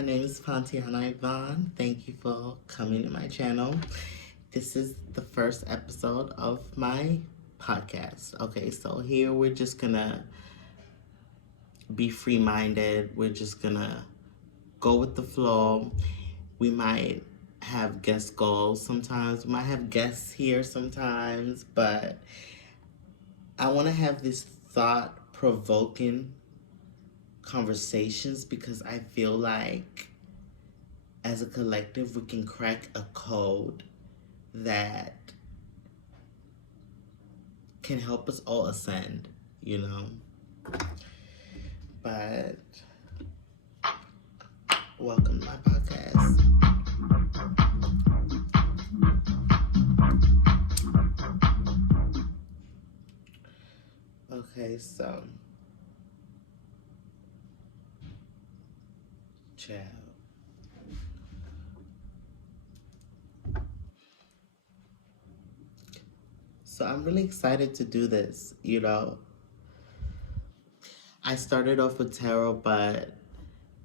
My name is Pontiannaivan. Thank you for coming to my channel. This is the first episode of my podcast. Okay, so here we're just gonna be free-minded. We're just gonna go with the flow. We might have guest goals sometimes. We might have guests here sometimes, but I want to have this thought-provoking conversations because I feel like as a collective we can crack a code that can help us all ascend, you know? But welcome to my podcast. Okay, so child. So I'm really excited to do this, you know. I started off with tarot, but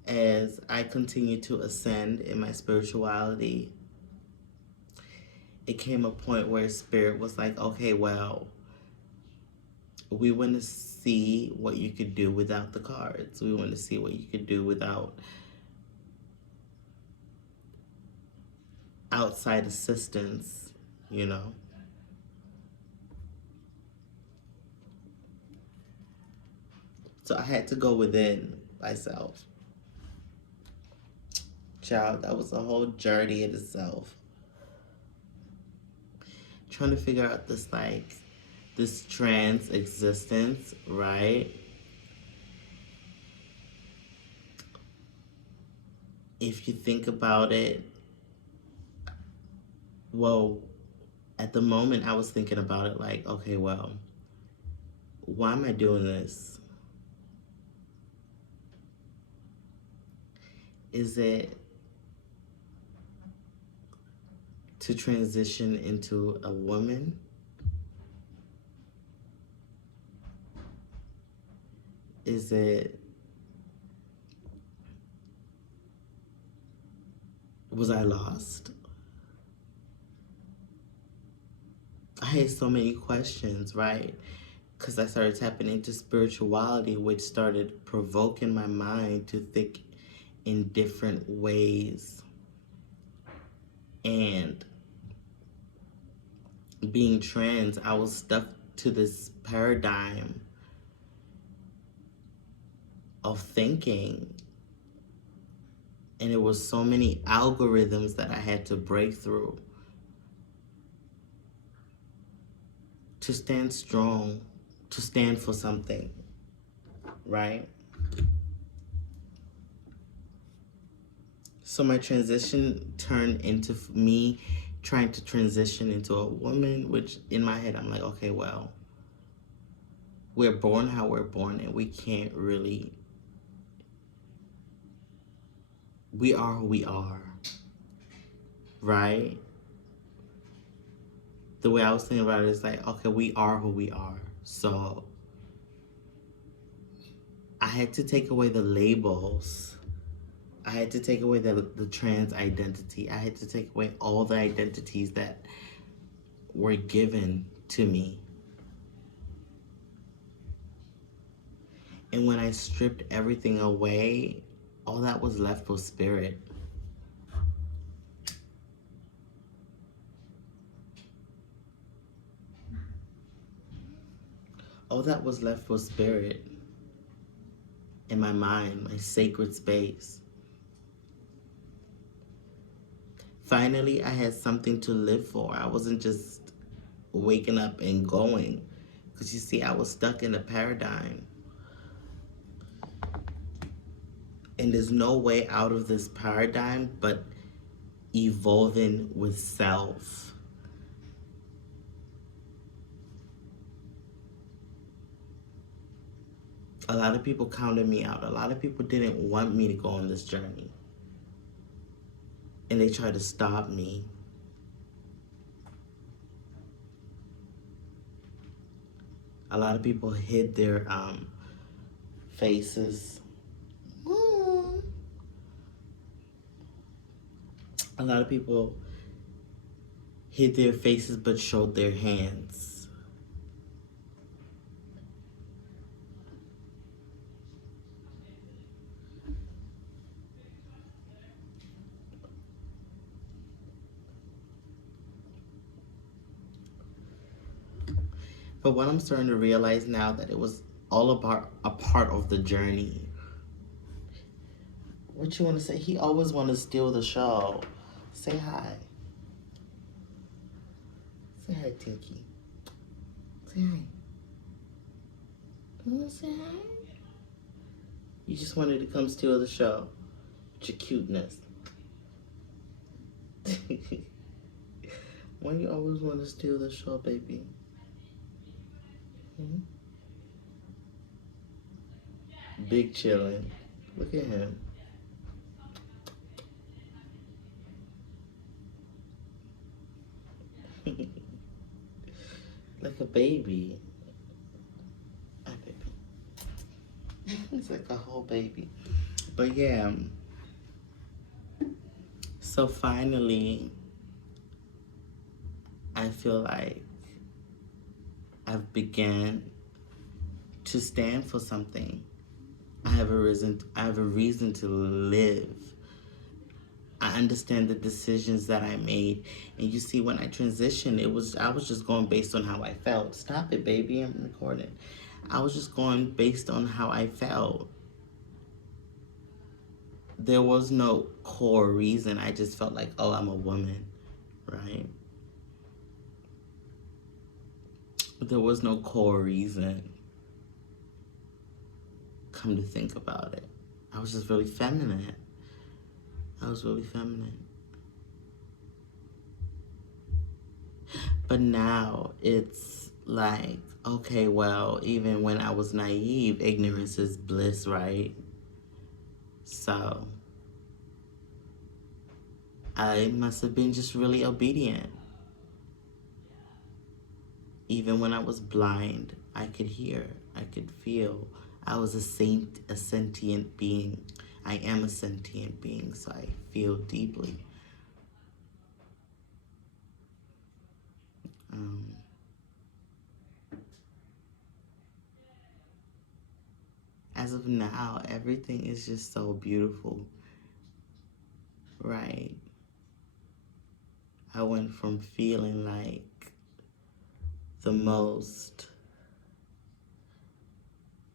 as I continue to ascend in my spirituality, it came a point where spirit was like, okay, well, we want to see what you could do without the cards. We want to see what you could do without outside assistance, you know. So I had to go within myself. Child, that was a whole journey in itself. Trying to figure out this trans existence, right? If you think about it, well, at the moment I was thinking about it like, okay, well, why am I doing this? Is it to transition into a woman? Is it, was I lost? I had so many questions, right? Because I started tapping into spirituality, which started provoking my mind to think in different ways. And being trans, I was stuck to this paradigm of thinking. And it was so many algorithms that I had to break through to stand strong, to stand for something, right? So my transition turned into me trying to transition into a woman, which in my head, I'm like, okay, well, we're born how we're born and we can't really, we are who we are, right? The way I was thinking about it is like, okay, we are who we are. So I had to take away the labels. I had to take away the trans identity. I had to take away all the identities that were given to me. And when I stripped everything away, all that was left was spirit. All that was left was spirit in my mind, my sacred space. Finally, I had something to live for. I wasn't just waking up and going. Because you see, I was stuck in a paradigm. And there's no way out of this paradigm but evolving with self. A lot of people counted me out. A lot of people didn't want me to go on this journey. And they tried to stop me. A lot of people hid their faces. A lot of people hid their faces but showed their hands. But what I'm starting to realize now that it was all about a part of the journey. What you want to say? He always want to steal the show. Say hi. Say hi, Tinky. Say hi. You want to say hi? You just wanted to come steal the show. With your cuteness. Why you always want to steal the show, baby? Hmm? Big chillin'. Look at him. Like a baby. Hi, baby. He's like a whole baby. But yeah. So finally, I feel like I've began to stand for something. I have a reason to live. I understand the decisions that I made. And you see, when I transitioned, I was just going based on how I felt. Stop it, baby, I'm recording. I was just going based on how I felt. There was no core reason. I just felt like, oh, I'm a woman, right? There was no core reason. Come to think about it, I was just really feminine. I was really feminine. But now it's like, okay, well, even when I was naive, ignorance is bliss, right? So I must have been just really obedient. Even when I was blind, I could hear, I could feel. I was a sentient being. I am a sentient being, so I feel deeply. Um, as of now, everything is just so beautiful, right? I went from feeling like the most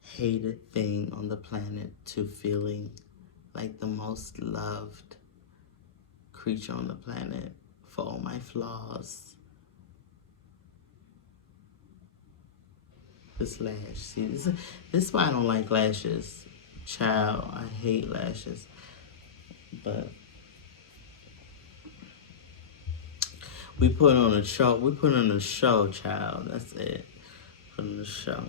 hated thing on the planet to feeling like the most loved creature on the planet for all my flaws. This lash, see, this is why I don't like lashes. Child, I hate lashes. But we put on a show. We put on a show, child. That's it. Put on a show.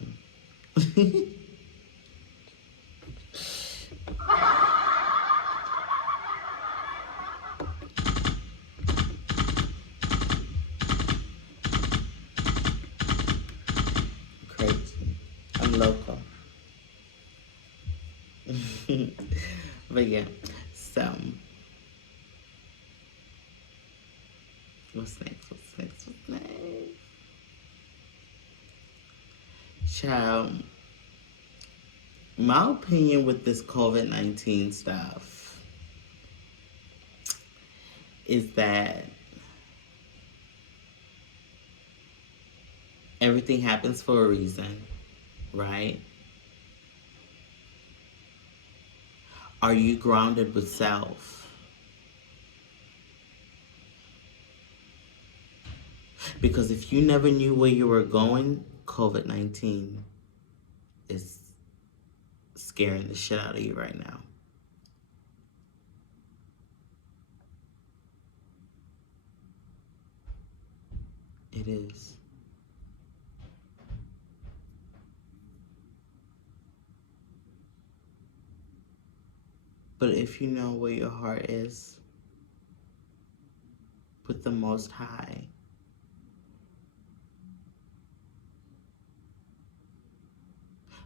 Crazy. I'm local. But yeah, so what's next? What's next? What's next? Child, my opinion with this COVID-19 stuff is that everything happens for a reason, right? Are you grounded with self? Because if you never knew where you were going, COVID-19 is scaring the shit out of you right now. It is. But if you know where your heart is, with the Most High,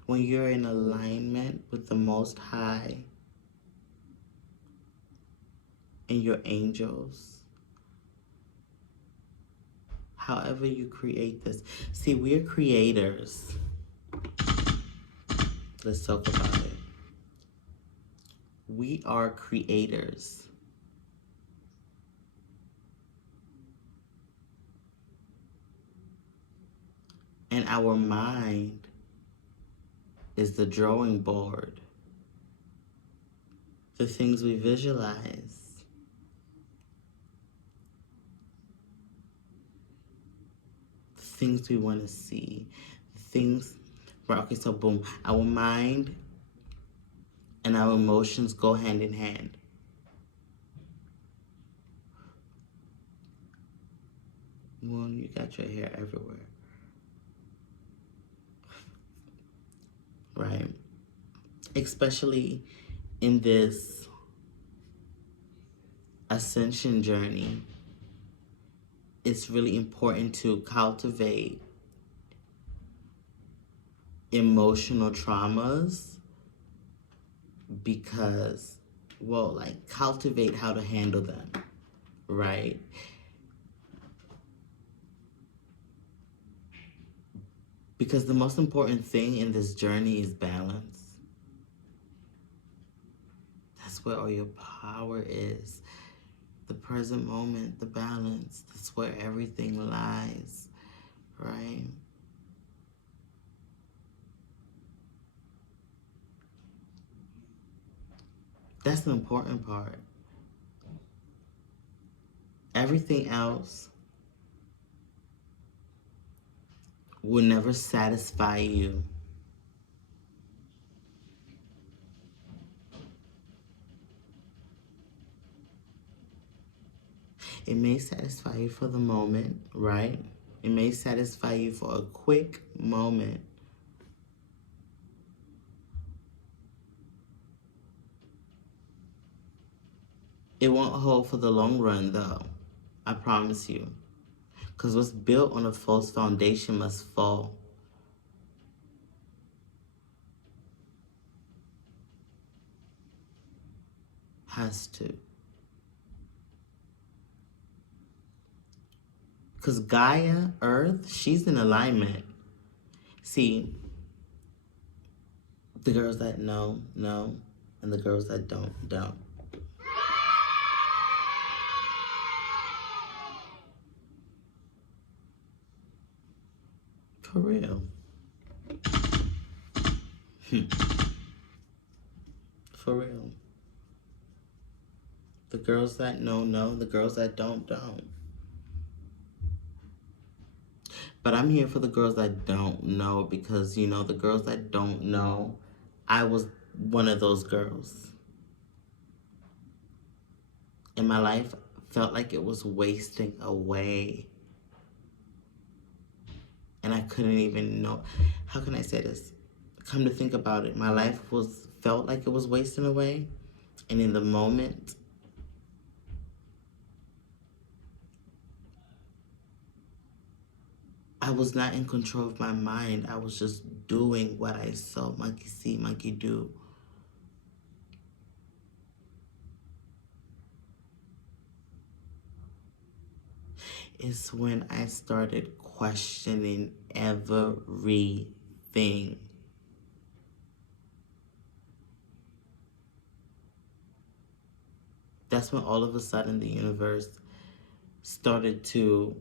when you're in alignment with the Most High, and your angels. However you create this. See, we're creators. Let's talk about it. We are creators. And our mind is the drawing board. The things we visualize. The things we want to see. The things, right, okay, so boom. Our mind and our emotions go hand in hand. Well, you got your hair everywhere. Right? Especially in this ascension journey, it's really important to cultivate emotional traumas because, well, like cultivate how to handle them, right? Because the most important thing in this journey is balance. That's where all your power is. The present moment, the balance, that's where everything lies, right? That's the important part. Everything else will never satisfy you. It may satisfy you for the moment, right? It may satisfy you for a quick moment. It won't hold for the long run, though. I promise you. Because what's built on a false foundation must fall. Has to. Because Gaia, Earth, she's in alignment. See, the girls that know, know, and the girls that don't, don't. For real. For real. The girls that know, know. The girls that don't, don't. But I'm here for the girls that don't know because, you know, the girls that don't know, I was one of those girls. And my life felt like it was wasting away. And I couldn't even know. How can I say this? Come to think about it, my life felt like it was wasting away. And in the moment, I was not in control of my mind. I was just doing what I saw monkey see, monkey do. It's when I started questioning everything. That's when all of a sudden the universe started to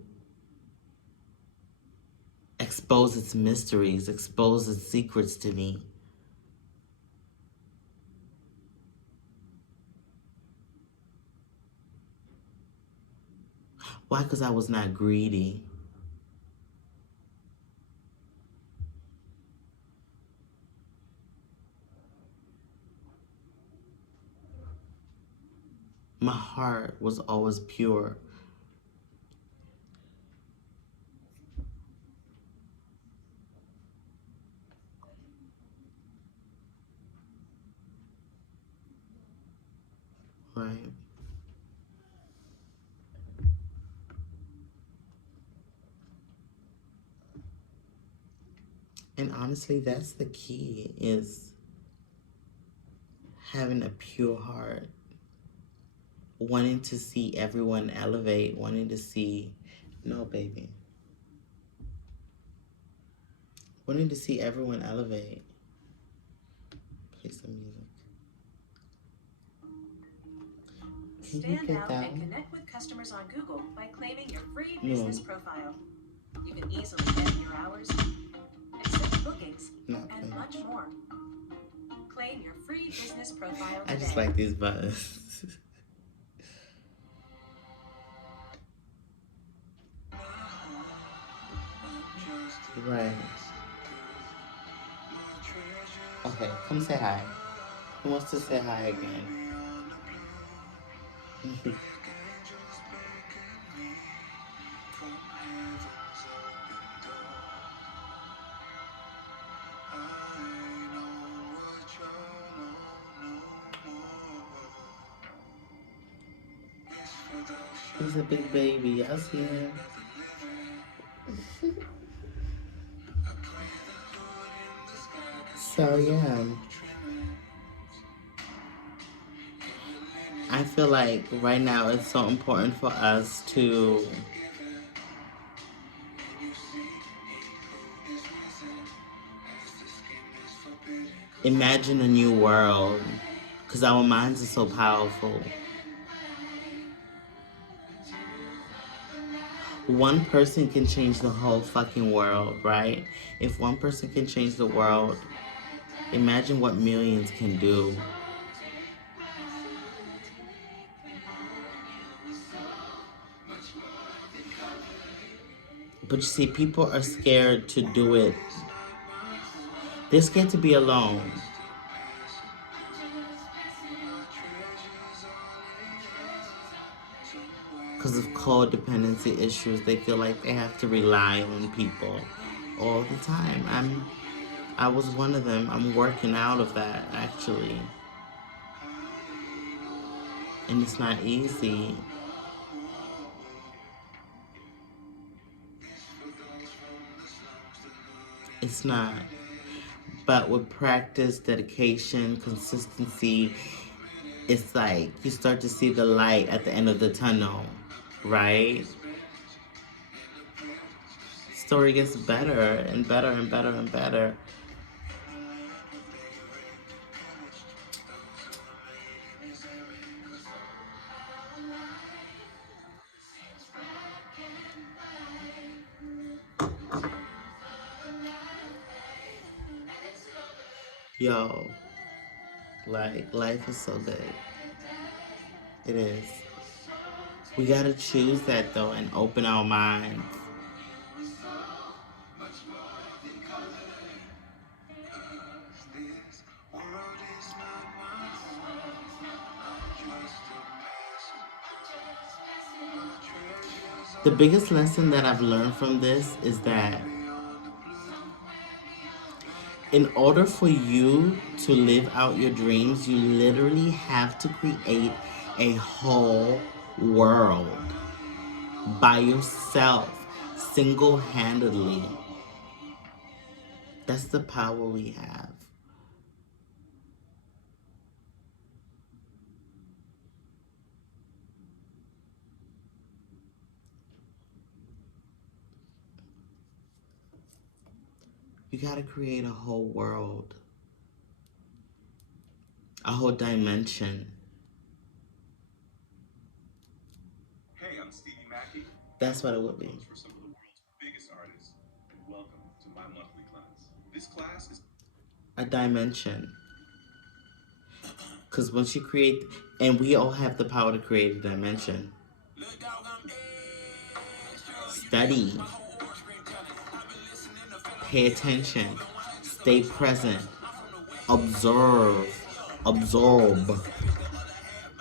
expose its mysteries, expose its secrets to me. Why? Because I was not greedy. My heart was always pure. Right? And honestly, that's the key, is having a pure heart. wanting to see everyone elevate, wanting to see, no, baby, wanting to see everyone elevate. Play some music. Can you Stand get out that and one? connect with customers on Google by claiming your free business profile. You can easily edit your hours, accept bookings, Not and playing. much more. Claim your free business profile I just today. like these buttons. Right. Okay, come say hi. Who wants to say hi again? He's a big baby. I see him. So yeah, I feel like right now it's so important for us to imagine a new world because our minds are so powerful. One person can change the whole fucking world, right? If one person can change the world, imagine what millions can do. But you see, people are scared to do it. They're scared to be alone because of codependency issues. They feel like they have to rely on people all the time. I was one of them. I'm working out of that actually. And it's not easy. It's not. But with practice, dedication, consistency, it's like you start to see the light at the end of the tunnel, right? Story gets better and better and better and better. Yo, like life is so good. It is. We gotta choose that though and open our minds. The biggest lesson that I've learned from this is that in order for you to live out your dreams, you literally have to create a whole world by yourself, single handedly. That's the power we have. You gotta create a whole world, a whole dimension. Hey, I'm Stevie Mackey. That's what it would be. For some of the world's biggest artists, and welcome to my monthly class. This class is A dimension. Because once you create, and we all have the power to create a dimension. Study. Pay attention. Stay present. Observe. Absorb.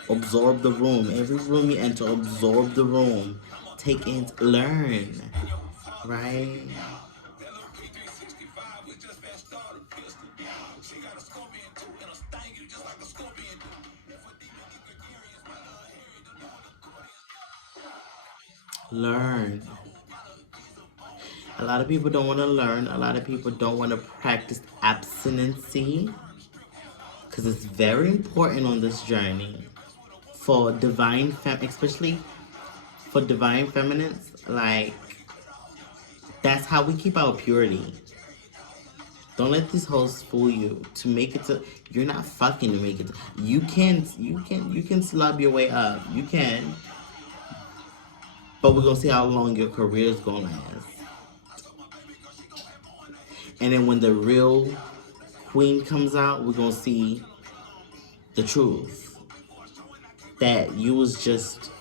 Absorb the room. Every room you enter, absorb the room. Take in, learn. Right? Learn. A lot of people don't want to learn. A lot of people don't want to practice abstinency because it's very important on this journey. for especially for divine feminines, like, that's how we keep our purity. Don't let these hoes fool you. To make it to, you're not fucking to make it. You can slob your way up. You can, but we're gonna see how long your career is gonna last. And then when the real queen comes out, we're gonna see the truth that you was just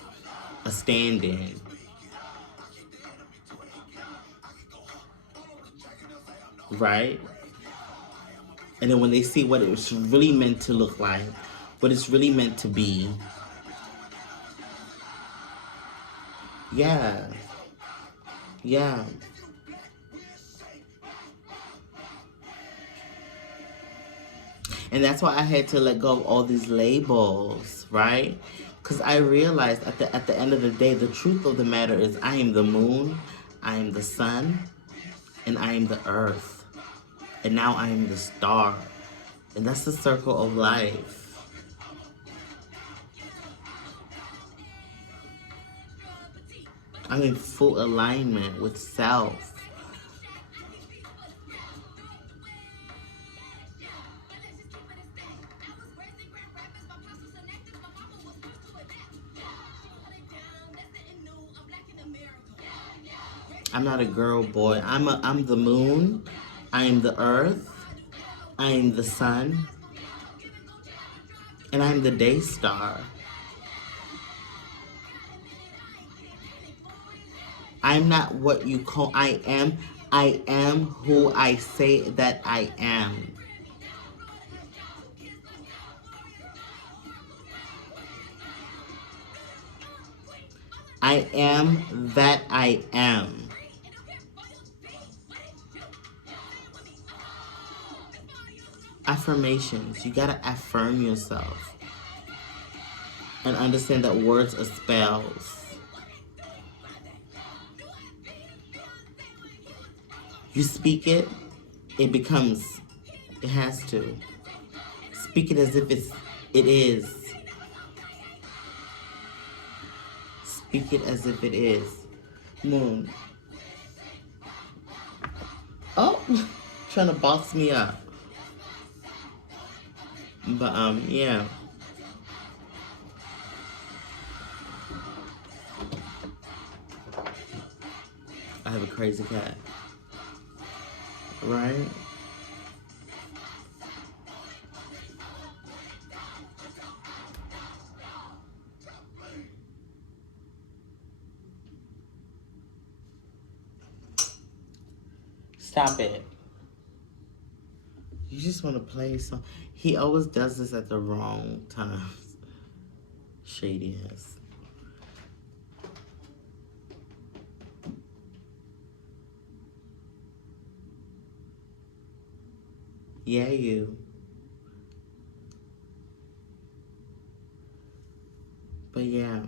a stand-in. Right? And then when they see what it's really meant to look like, what it's really meant to be, yeah, yeah. And that's why I had to let go of all these labels, right? Because I realized at the end of the day, the truth of the matter is I am the moon, I am the sun, and I am the earth. And now I am the star. And that's the circle of life. I'm in full alignment with self. I'm not a girl, boy. I'm the moon. I am the earth. I am the sun. And I'm the day star. I'm not what you call I am. I am who I say that I am. I am that I am. Affirmations. You gotta affirm yourself. And understand that words are spells. You speak it, it becomes, it has to. Speak it as if it is. Speak it as if it is. Moon. Oh, trying to boss me up. But, yeah. I have a crazy cat. Right? Stop it. You just want to play some. He always does this at the wrong times. Shady ass. Yeah, you. But yeah.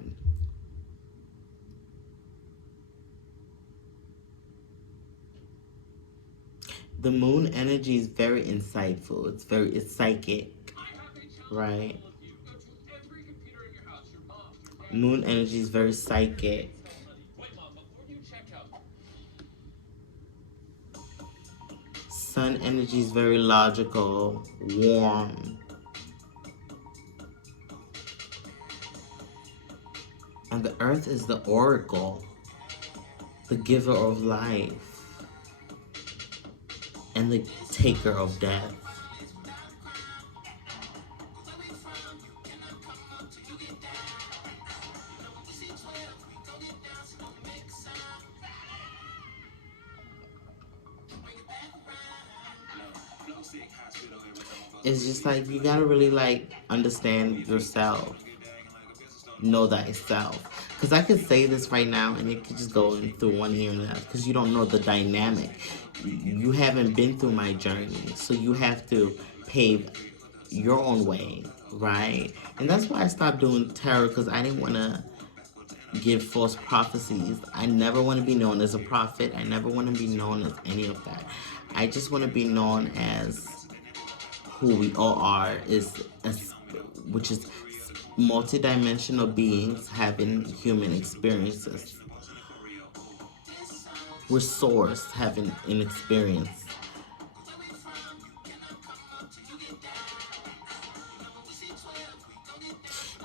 The moon energy is very insightful. It's psychic, right? Moon energy is very psychic. Sun energy is very logical, warm. And the earth is the oracle, the giver of life, and the taker of death. It's just like, you gotta really like understand yourself. Know thyself. Because I could say this right now and it could just go through one ear and the other, because you don't know the dynamic. You haven't been through my journey, so you have to pave your own way, right? And that's why I stopped doing tarot, because I didn't want to give false prophecies. I never want to be known as a prophet. I never want to be known as any of that. I just want to be known as who we all are, which is multidimensional beings having human experiences. We're source having an experience.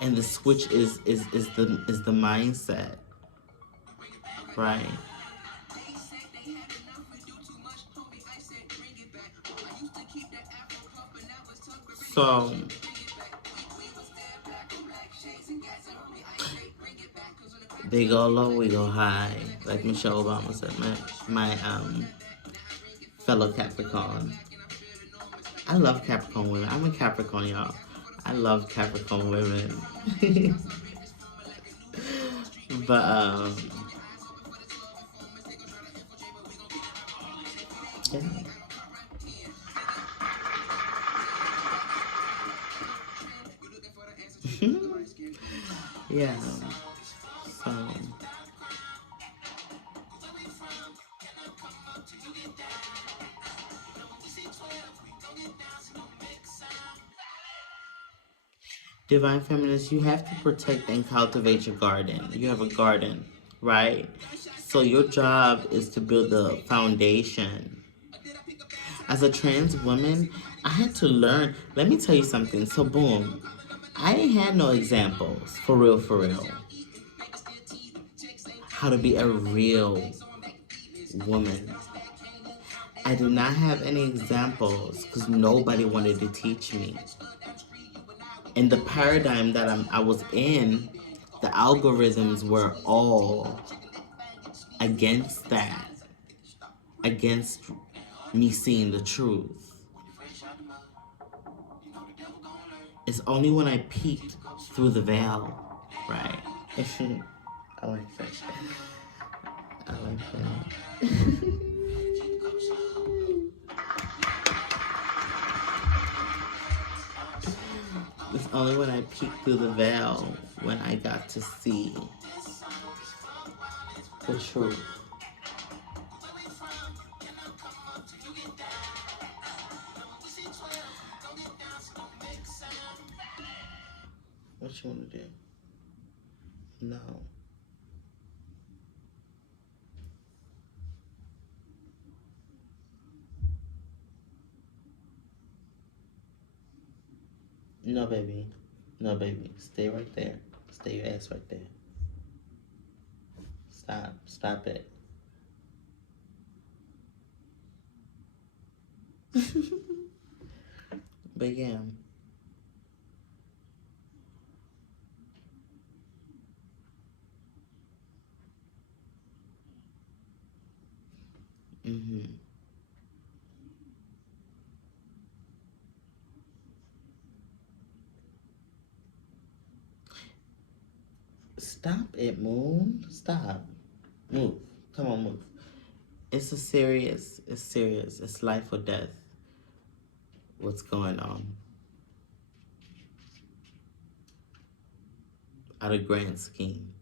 And the switch is the mindset, right? So they go low, we go high. Like Michelle Obama said, my fellow Capricorn. I love Capricorn women. I'm a Capricorn, y'all. I love Capricorn women. But yeah. Yeah. So Divine Feminist, you have to protect and cultivate your garden. You have a garden, right? So your job is to build the foundation. As a trans woman, I had to learn. Let me tell you something. So boom, I didn't have no examples for real, how to be a real woman. I do not have any examples because nobody wanted to teach me. And the paradigm that I was in, the algorithms were all against that, against me seeing the truth. It's only when I peeked through the veil, right? I like that. I like that. It's only when I peeked through the veil when I got to see the truth. What you want to do? No. No, baby. No, baby. Stay right there. Stay your ass right there. Stop. Stop it. But yeah. Mm-hmm. Stop it, Moon. Stop. Move. Come on, move. It's serious. It's life or death. What's going on? Out of grand scheme.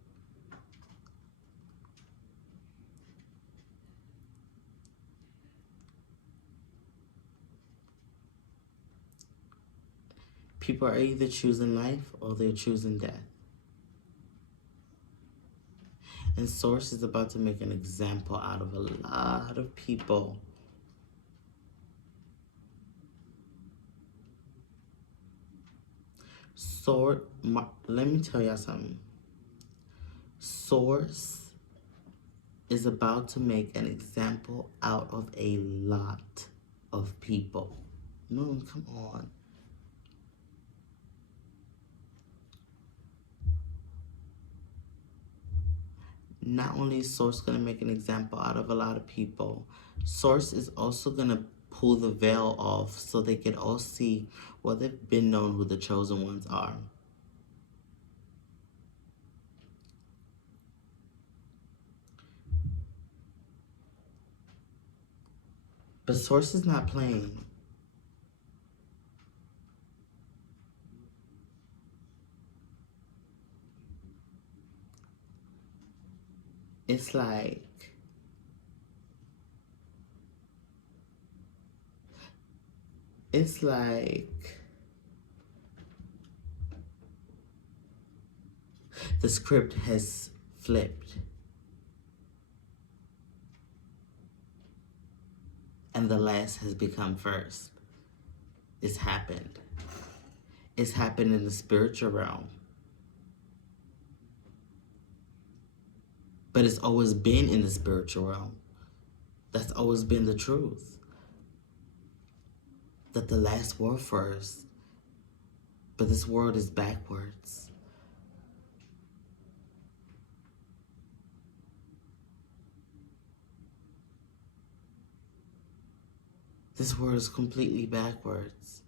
People are either choosing life or they're choosing death. And Source is about to make an example out of a lot of people. Let me tell y'all something. Source is about to make an example out of a lot of people. Moon, come on. Not only is Source going to make an example out of a lot of people, Source is also going to pull the veil off so they can all see, well, they've been known who the chosen ones are. But Source is not playing. It's like, it's like The script has flipped. And the last has become first. It's happened. It's happened in the spiritual realm. But it's always been in the spiritual realm. That's always been the truth. That the last were first. But this world is backwards. This world is completely backwards.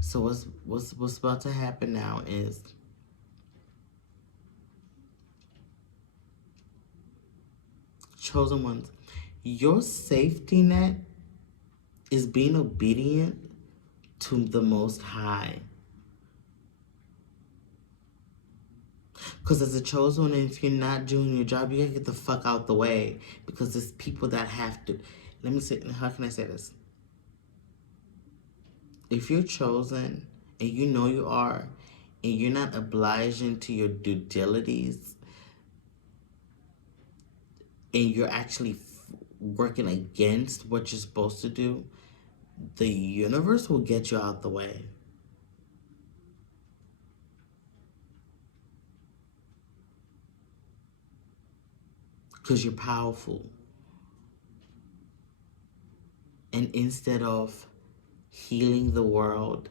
So what's about to happen now is chosen ones, your safety net is being obedient to the Most High. Because as a chosen one, if you're not doing your job, you gotta get the fuck out the way. Because there's people that have to. Let me say, how can I say this? If you're chosen and you know you are, and you're not obliging to your due diligence, and you're actually working against what you're supposed to do, the universe will get you out the way. Because you're powerful. And instead of healing the world,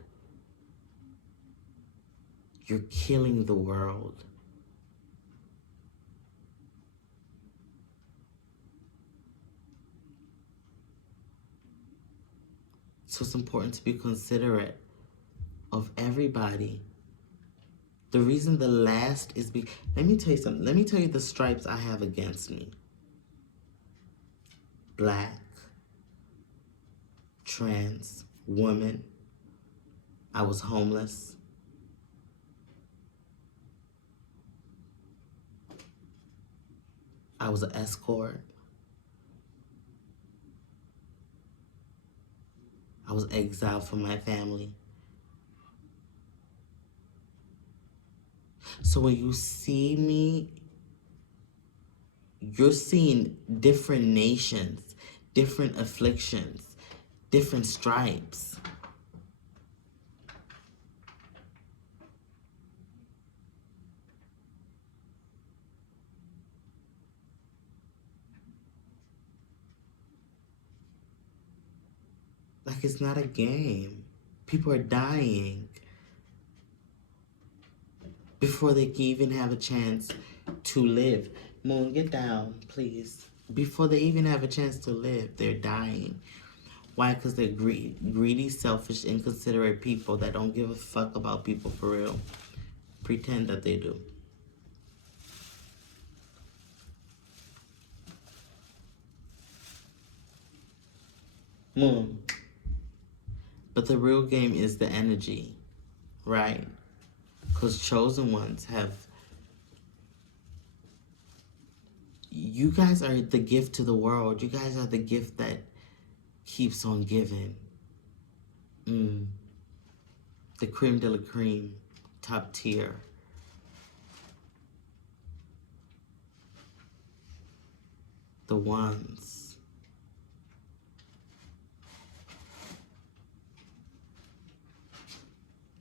you're killing the world. So it's important to be considerate of everybody. The reason the last is let me tell you something. Let me tell you the stripes I have against me. Black, trans, woman. I was homeless. I was an escort. I was exiled from my family. So when you see me, you're seeing different nations, different afflictions, different stripes. Like it's not a game. People are dying before they can even have a chance to live. Moon, get down, please. Before they even have a chance to live, they're dying. Why? Because they're greedy, selfish, inconsiderate people that don't give a fuck about people for real. Pretend that they do. Moon. But the real game is the energy, right? Because chosen ones have... You guys are the gift to the world. You guys are the gift that keeps on giving. The creme de la creme. Top tier. The ones.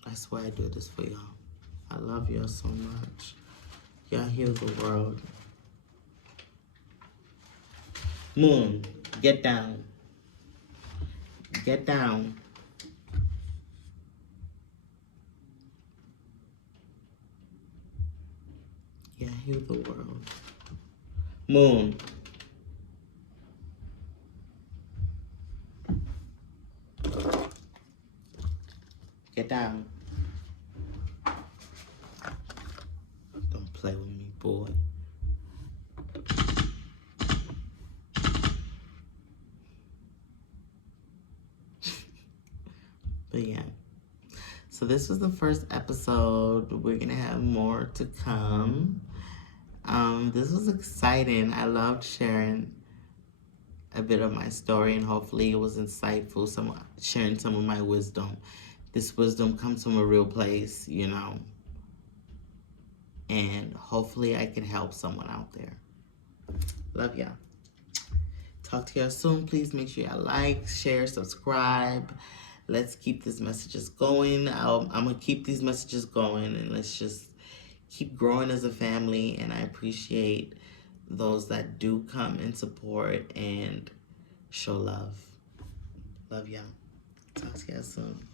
That's why I do this for y'all. I love y'all so much. Y'all heal the world. Moon, get down. Get down. Yeah, heal the world. Moon. Get down. Don't play with me, boy. But yeah. So this was the first episode. We're gonna have more to come. This was exciting. I loved sharing a bit of my story, and hopefully it was insightful, sharing some of my wisdom. This wisdom comes from a real place, you know, and hopefully I can help someone out there. Love y'all. Talk to y'all soon. Please make sure y'all like, share, subscribe. Let's keep these messages going. I'm going to keep these messages going, and let's just keep growing as a family. And I appreciate those that do come and support and show love. Love y'all. Talk to y'all soon.